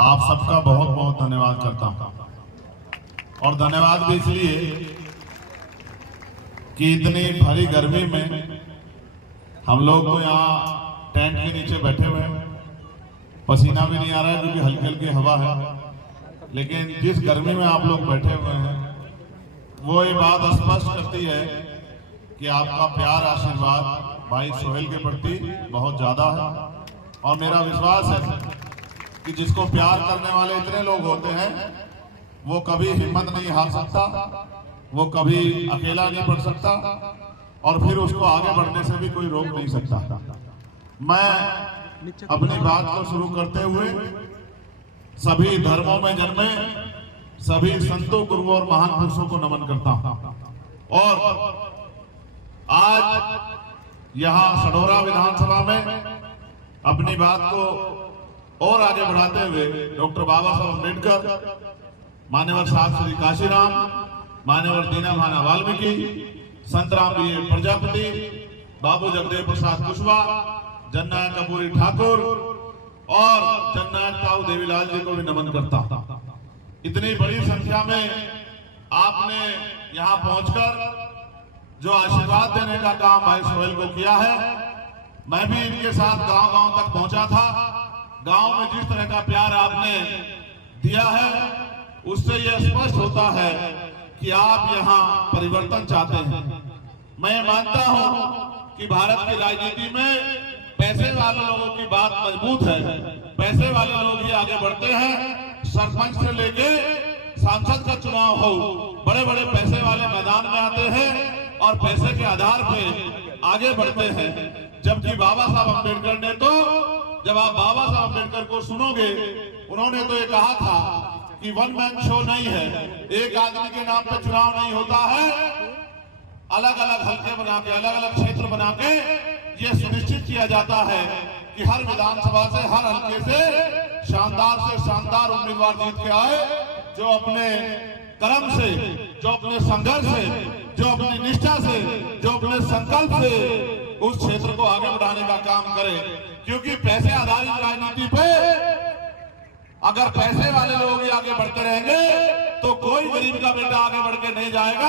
आप सबका बहुत बहुत धन्यवाद करता हूं। और धन्यवाद भी इसलिए कि इतनी भरी गर्मी में हम लोग तो यहाँ टेंट के नीचे बैठे हुए हैं, पसीना भी नहीं आ रहा है क्योंकि हल्की हल्की हवा है। लेकिन जिस गर्मी में आप लोग बैठे हुए हैं वो ये बात स्पष्ट करती है कि आपका प्यार आशीर्वाद भाई सोहेल के प्रति बहुत ज्यादा है। और मेरा विश्वास है कि जिसको प्यार करने वाले इतने लोग होते हैं वो कभी हिम्मत नहीं हार सकता, वो कभी अकेला नहीं पड़ सकता और फिर उसको आगे बढ़ने से भी कोई रोक नहीं सकता। मैं अपनी बात को शुरू करते हुए सभी धर्मों में जन्मे सभी संतों, गुरुओं और महान पुरुषों को नमन करता हूं। और आज यहां सडोरा विधानसभा में अपनी बात को और आगे बढ़ाते हुए डॉक्टर बाबा साहब अम्बेडकर, मान्यवर साहब श्री काशीराम, मान्यवर दीना भाना वाल्मीकि, संत राम प्रजापति, बाबू जगदेव प्रसाद कुशवाहा, जननायक कपूरी ठाकुर और जननायक ताऊ देवीलाल जी को भी नमन करता हूं। इतनी बड़ी संख्या में आपने यहां पहुंचकर जो आशीर्वाद देने का काम भाई सोहेल को किया है, मैं भी इनके साथ गांव-गांव तक पहुंचा था। गांव में जिस तरह का प्यार आपने दिया है उससे यह स्पष्ट होता है कि आप यहां परिवर्तन चाहते हैं। मैं मानता हूं कि भारत की राजनीति में पैसे वाले लोगों की बात मजबूत है, पैसे वाले लोग ही आगे बढ़ते हैं। सरपंच से लेके सांसद का चुनाव हो, बड़े बड़े पैसे वाले मैदान में आते हैं और पैसे के आधार पे आगे बढ़ते हैं। जबकि बाबा साहब अम्बेडकर ने तो, जब आप बाबा साहब अम्बेडकर को सुनोगे, उन्होंने तो ये कहा था कि वन मैन शो नहीं है, एक आदमी के नाम पे चुनाव नहीं होता है, अलग अलग हल्के बना के, अलग अलग क्षेत्र बना के ये सुनिश्चित किया जाता है कि हर विधानसभा से, हर हल्के से शानदार उम्मीदवार जीत के आए, जो अपने कर्म से, जो अपने संघर्ष से, जो अपनी निष्ठा से, जो अपने संकल्प से उस क्षेत्र को आगे बढ़ाने का काम करे। क्योंकि पैसे आधारित राजनीति पे अगर पैसे वाले लोग ही आगे बढ़ते रहेंगे तो कोई गरीब का बेटा आगे बढ़ के नहीं जाएगा,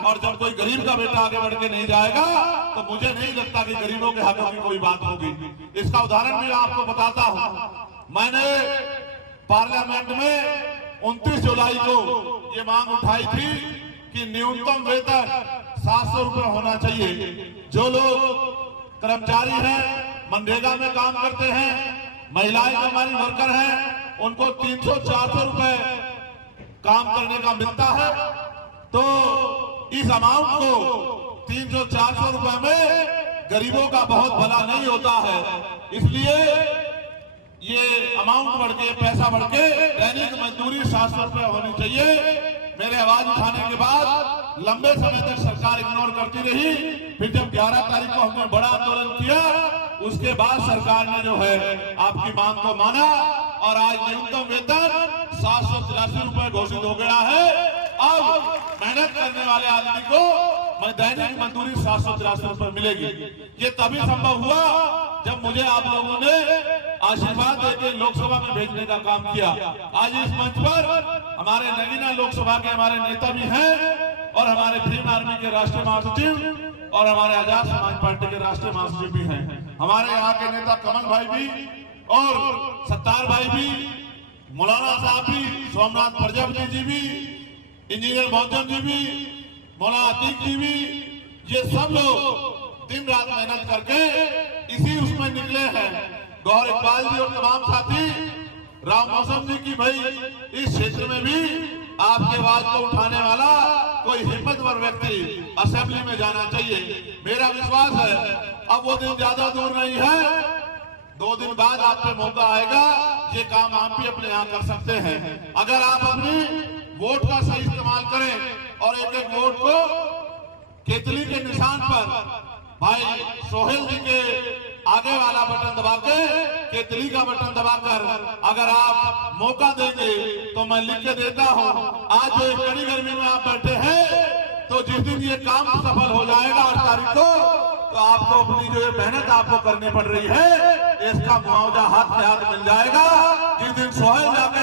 और जब कोई गरीब का बेटा आगे बढ़ के नहीं जाएगा तो मुझे नहीं लगता कि गरीबों के हकों की कोई बात होगी। इसका उदाहरण मैं आपको बताता हूं। मैंने पार्लियामेंट में 29 जुलाई को ये मांग उठाई थी कि न्यूनतम वेतन 700 रुपए होना चाहिए। जो लोग कर्मचारी हैं, मनरेगा में काम करते हैं, महिलाएं हमारी वर्कर हैं, उनको 300-400 रुपए काम करने का मिलता है। तो इस अमाउंट को 300-400 रुपए में गरीबों का बहुत भला नहीं होता है। इसलिए ये अमाउंट बढ़ के, पैसा बढ़ के दैनिक मजदूरी 700 रुपए होनी चाहिए। मेरे आवाज उठाने के बाद लंबे समय तक सरकार इग्नोर करती रही। फिर जब 11 तारीख को हमने बड़ा आंदोलन किया, उसके बाद सरकार ने जो है आपकी मांग को माना और आज न्यूनतम वेतन 783 रुपए घोषित हो गया है। अब मेहनत करने वाले आदमी को मैं दैनिक मजदूरी 783 रुपए मिलेगी। ये तभी संभव हुआ जब मुझे आप लोगों ने आशीर्वाद देकर लोकसभा में भेजने का काम किया। आज इस मंच पर हमारे नगीना लोकसभा के हमारे नेता भी हैं और हमारे भीम आर्मी के राष्ट्रीय महासचिव और हमारे आजाद समाज पार्टी के राष्ट्रीय महासचिव भी हैं। हमारे यहाँ के नेता कमल भाई भी और सत्तार भाई भी, मौलाना साहब भी, सोमनाथ प्रजापति जी भी, इंजीनियर मौजम जी भी, मौलाना अतीक जी भी, ये सब लोग दिन रात मेहनत करके इसी उसमें निकले हैं। गौर इकबाल जी और तमाम साथी, राम मौसम जी की भाई इस क्षेत्र में भी आपके आवाज को उठाने वाला कोई हिम्मतवर व्यक्ति असेंबली में जाना चाहिए। मेरा विश्वास है अब वो दिन ज्यादा दूर नहीं है, 2 दिन बाद आप पे मौका आएगा, ये काम आप भी अपने यहाँ कर सकते हैं। अगर आप अपनी वोट का सही इस्तेमाल करें और एक एक वोट को केतली के निशान पर भाई सोहेल जी के आगे वाला बटन दबा के, केतली का बटन दबाकर अगर आप मौका देंगे तो मैं लिख के देता हूं, आज जो कड़ी गर्मी में आप बैठे हैं, तो जिस दिन ये काम सफल हो जाएगा 8 तारीख को, तो आपको अपनी जो ये मेहनत आपको करनी पड़ रही है, इसका मुआवजा हाथ पे हाथ मिल जाएगा। जिस दिन सोहेल जाकर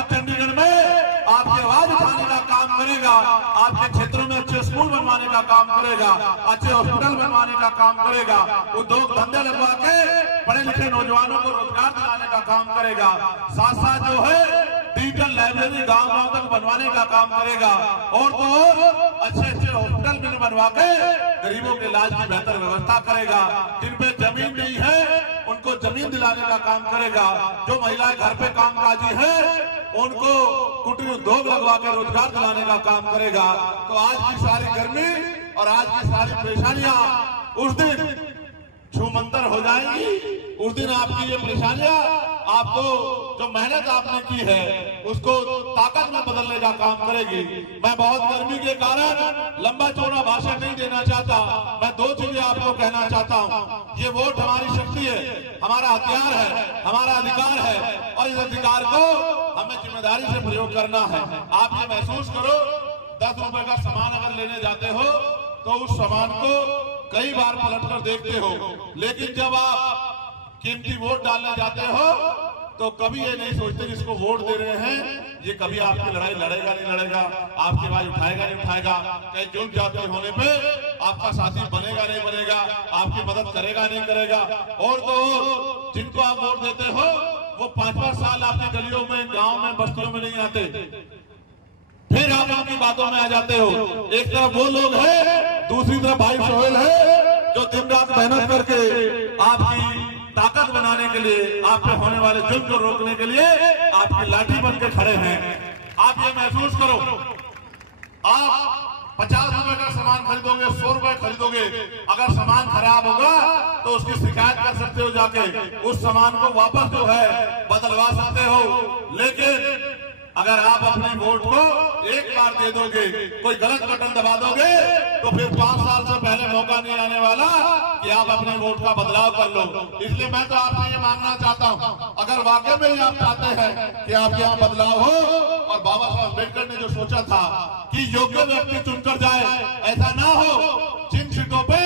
बनवाने का काम करेगा, अच्छे हॉस्पिटल बनवाने का काम करेगा, उद्योग धंधे लगवा के पढ़े लिखे नौजवानों को रोजगार दिलाने का काम करेगा, साथ साथ जो है डिजिटल लाइब्रेरी गांव गांव तक बनवाने का काम करेगा, और तो अच्छे अच्छे हॉस्पिटल भी बनवा के गरीबों के इलाज की बेहतर व्यवस्था करेगा। जिन पे जमीन नहीं है उनको जमीन दिलाने का काम करेगा, जो महिलाएं घर पे कामकाजी है उनको कुटीर उद्योग लगवा के रोजगार दिलाने का काम करेगा। तो आज की सारी गर्मी और आज की सारी परेशानियां उस दिन छूमंतर हो जाएंगी। उस दिन आपकी ये परेशानियां आपको जो मेहनत आपने की है उसको ताकत में बदलने का काम करेगी। मैं बहुत गर्मी के कारण लंबा चौड़ा भाषण नहीं देना चाहता, मैं दो चीजें आपको कहना चाहता हूँ। ये वोट हमारी शक्ति है, हमारा हथियार है, हमारा अधिकार है, और इस अधिकार को हमें जिम्मेदारी से प्रयोग करना है। आप ये महसूस करो, 10 रुपए का सामान अगर लेने जाते हो तो उस सामान को कई बार पलट कर देखते हो, लेकिन जब आप कीमती वोट डालने जाते हो तो कभी ये नहीं सोचते जिसको वोट दे रहे हैं ये कभी आपकी लड़ाई लड़ेगा नहीं लड़ेगा, आपकी आवाज उठाएगा नहीं उठाएगा, कहीं जुल्म जाते होने पे आपका साथी बनेगा नहीं बनेगा, आपकी मदद करेगा नहीं करेगा। और तो जिनको आप वोट देते हो वो 5-5 साल आपकी गलियों में, गांव में, बस्तियों में नहीं आते, फिर आप उनकी बातों में आ जाते हो। एक तरफ वो लोग हैं, दूसरी तरफ भाई सोहेल है जो दिन रात मेहनत करके आपकी ताकत बनाने के लिए, आप पे होने वाले जुल्म को रोकने के लिए आपकी लाठी बन के खड़े हैं। आप ये महसूस करो, आप 50 रुपए का सामान खरीदोगे, 100 रुपए खरीदोगे, अगर सामान खराब होगा तो उसकी शिकायत कर सकते हो, जाके उस सामान को वापस जो है बदलवा सकते हो। लेकिन अगर आप अपने वोट को एक बार दे दोगे, कोई गलत बटन दबा दोगे तो फिर 5 साल से पहले मौका नहीं आने वाला कि आप अपने वोट का बदलाव कर लो। इसलिए मैं तो आपसे ये मांगना चाहता हूँ, अगर वाकई में आप चाहते हैं कि आपके यहाँ बदलाव हो, और बाबा साहब अम्बेडकर ने जो सोचा था कि योग्य व्यक्ति चुनकर जाए, ऐसा ना हो जिन सीटों पे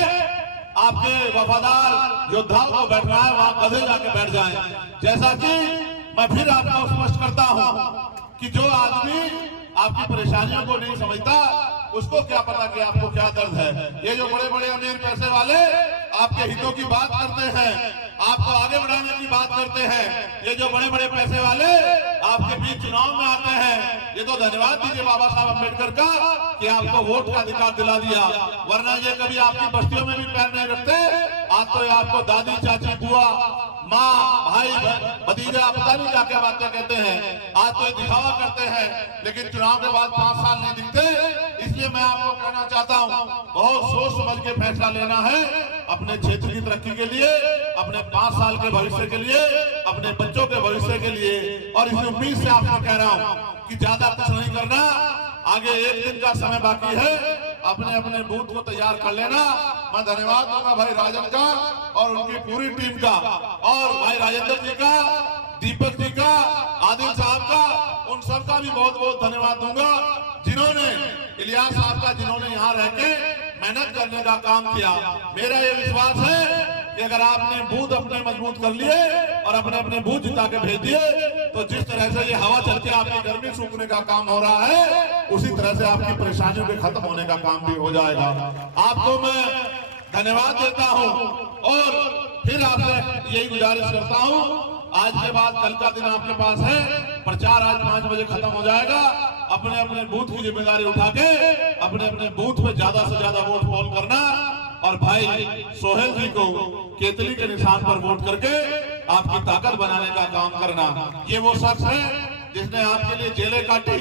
आपके वफादार योद्धाओं को बैठना है वहां गधे जाके बैठ जाए। जैसा कि मैं फिर आपको स्पष्ट करता हूँ कि जो आदमी आपकी परेशानियों को नहीं समझता उसको क्या पता कि आपको क्या दर्द है। ये जो बड़े बड़े अमीर पैसे वाले आपके हितों की बात करते हैं, आपको आगे बढ़ाने की बात करते हैं, ये जो बड़े बड़े पैसे वाले आपके बीच चुनाव में आते हैं, ये तो धन्यवाद दीजिए बाबा साहब अम्बेडकर का कि आपको वोट का अधिकार दिला दिया, वरना ये कभी आपकी बस्तियों में भी पैर नहीं रखते। आज तो ये आपको दादी, चाची, बुआ, माँ, भाई, भतीजा, पता नहीं क्या क्या बातें कहते हैं, आज तो ये दिखावा करते हैं, लेकिन चुनाव के बाद 5 साल नहीं दिखते। इसलिए मैं आपको कहना चाहता हूँ, बहुत सोच समझ के फैसला लेना है अपने क्षेत्र की तरक्की के लिए, अपने 5 साल के भविष्य के लिए, अपने बच्चों के भविष्य के लिए। और इस उम्मीद से आपको कह रहा हूँ कि ज्यादा कुछ नहीं करना, आगे 1 दिन का समय बाकी है, अपने अपने बूथ को तैयार कर लेना। मैं धन्यवाद दूंगा भाई राजन का और उनकी पूरी टीम का, और भाई राजेंद्र जी का, दीपक जी का, आदिल साहब का, उन सबका भी बहुत बहुत धन्यवाद दूंगा जिन्होंने, इलियास साहब का, जिन्होंने यहाँ रह के मेहनत करने का काम किया। मेरा ये विश्वास है कि अगर आपने बूथ अपने मजबूत कर लिए और अपने अपने बूथ जिता के भेज दिए तो जिस तरह से ये हवा चल के आपकी गर्मी सूखने का काम हो रहा है, उसी तरह से आपकी परेशानियों के खत्म होने का काम भी हो जाएगा। आपको मैं धन्यवाद देता हूँ और फिर आपसे यही गुजारिश करता हूँ, आज के बाद कल का दिन आपके पास है, प्रचार आज 5 बजे खत्म हो जाएगा। अपने अपने बूथ की जिम्मेदारी उठा के अपने अपने बूथ पे ज्यादा से ज्यादा वोट पोल करना, और भाई सोहेल जी को केतली के निशान पर वोट करके आपकी ताकत बनाने का काम करना। ये वो शख्स है जिसने आपके लिए जेलें काटी,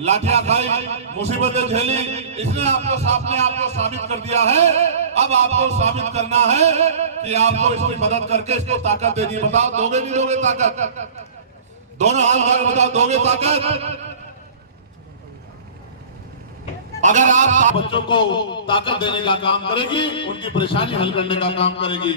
लाठियां खाई, मुसीबतें झेली, इसने आपको साबित कर दिया है। अब आपको साबित करना है कि आपको इसकी मदद करके इसको ताकत देनी है। बताओ दोगे नहीं दोगे ताकत? दोनों हाथ उठाकर बताओ दोगे ताकत? अगर आप बच्चों को ताकत देने का काम करेगी, उनकी परेशानी हल करने का काम करेगी,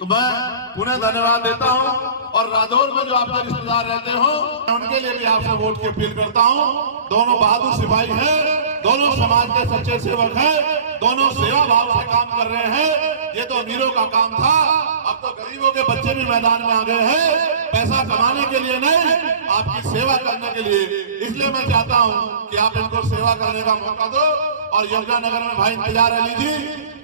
तो मैं पुनः धन्यवाद देता हूं। और रादौर में जो आपके रिश्तेदार रहते हो, मैं उनके लिए भी आपसे वोट की अपील करता हूं। दोनों बहादुर सिपाही हैं, दोनों समाज के सच्चे सेवक हैं, दोनों सेवा भाव से काम कर रहे हैं। ये तो अमीरों का काम था, अब तो गरीबों के बच्चे भी मैदान में आ गए हैं, पैसा कमाने के लिए नहीं, आपकी सेवा करने के लिए। इसलिए मैं चाहता हूं कि आप इनको सेवा करने का मौका दो। और यमुनानगर में भाई इंतजार अली जी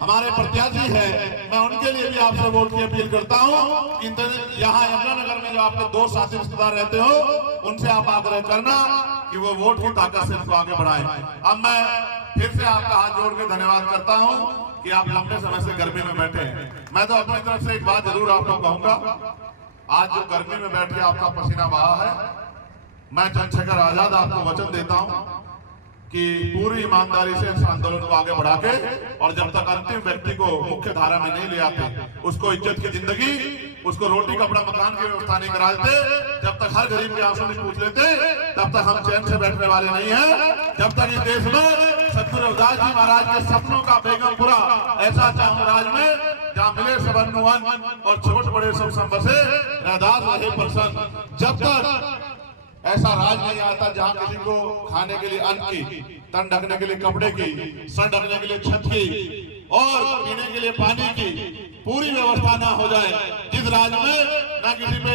हमारे प्रत्याशी है, मैं उनके लिए भी आपसे वोट की अपील करता हूं कि यहाँ यमुनानगर में जो आपके दो साथी रिश्तेदार रहते हो उनसे आप आग्रह करना कि वो वोट की ताकत से इसको आगे बढ़ाएं। अब मैं फिर से आपका हाथ जोड़ के धन्यवाद करता हूं कि आप लंबे समय से गर्मी में बैठे हैं। मैं तो अपनी तरफ से एक बात जरूर आपको कहूंगा, आज जो गर्मी में बैठ के आपका पसीना बहा है, मैं चंद्रशेखर आजाद आपको वचन देता हूं कि पूरी ईमानदारी से इस आंदोलन को आगे बढ़ा के और जब तक अंतिम व्यक्ति को मुख्य धारा में नहीं ले आते, उसको इज्जत की जिंदगी, उसको रोटी कपड़ा मकान की व्यवस्था नहीं करा देते, जब तक हर गरीब के आंसू नहीं पूछ लेते, तब तक हम चैन से बैठने वाले नहीं हैं। जब तक इस देश में सतगुरु रविदास जी महाराज के सपनों का बेगमपुरा ऐसा चामराज में जहाँ मिले सबन्नु अन्न और छोट बड़े सब संबसे रैदास रहे प्रसन्न, जब तक ऐसा राज नहीं आता जहां किसी को खाने के लिए अन्न की, तन ढकने के लिए कपड़े की, सर ढकने के लिए छत की और पीने के लिए पानी की पूरी व्यवस्था ना हो जाए, जिस राज में ना किसी पे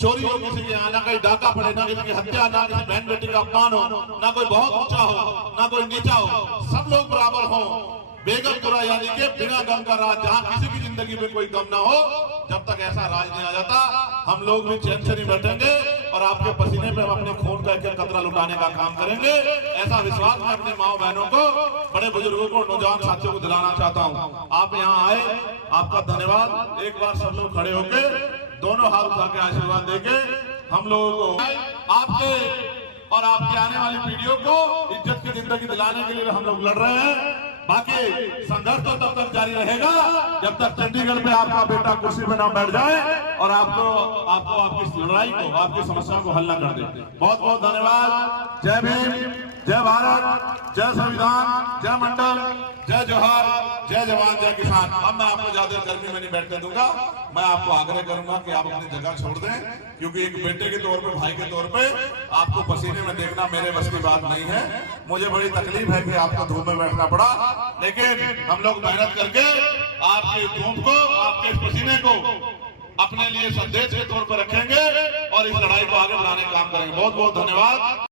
चोरी हो, किसी के यहाँ ना कहीं डाका पड़े, ना किसी की हत्या, ना किसी बहन बेटी का अपमान हो, ना कोई बहुत ऊंचा हो ना कोई नीचा हो, सब लोग बराबर हो। बेगमपुरा यानी कि बिना गम का राज, जहाँ किसी की जिंदगी में कोई गम ना हो, जब तक ऐसा राज नहीं आ जाता हम लोग भी चैन से नहीं बैठेंगे और आपके पसीने पे हम अपने खून का एक कतरा लुटाने का काम करेंगे। ऐसा विश्वास मैं अपने माँ बहनों को, बड़े बुजुर्गों को, नौजवान साथियों को दिलाना चाहता हूँ। आप यहाँ आए, आपका धन्यवाद। एक बार सब लोग खड़े होके दोनों हाथ उठा के आशीर्वाद देके हम लोगों को, आपके और आपकी आने वाली पीढ़ियों को इज्जत की जिंदगी दिलाने के लिए हम लोग लड़ रहे हैं। बाकी संघर्ष तो तब तक जारी रहेगा जब तक चंडीगढ़ में आपका बेटा कुर्सी पे ना बैठ जाए और आपको आपकी लड़ाई को, आपकी समस्याओं को हल न कर दे। बहुत बहुत धन्यवाद। जय भीम, जय भारत, जय संविधान, जय मंडल, जय जोहार, जय जवान, जय किसान। अब मैं आपको ज्यादा गर्मी में नहीं बैठने दूंगा। मैं आपको आग्रह करूंगा कि आप अपनी जगह छोड़ दें, क्योंकि एक बेटे के तौर पे, भाई के तौर पे आपको पसीने में देखना मेरे बस की बात नहीं है। मुझे बड़ी तकलीफ है कि आपको धूप में बैठना पड़ा, लेकिन हम लोग मेहनत करके आपकी धूप को, आपके पसीने को अपने लिए संदेश के तौर पर रखेंगे और इस लड़ाई को आगे बढ़ाने का काम करेंगे। बहुत बहुत धन्यवाद।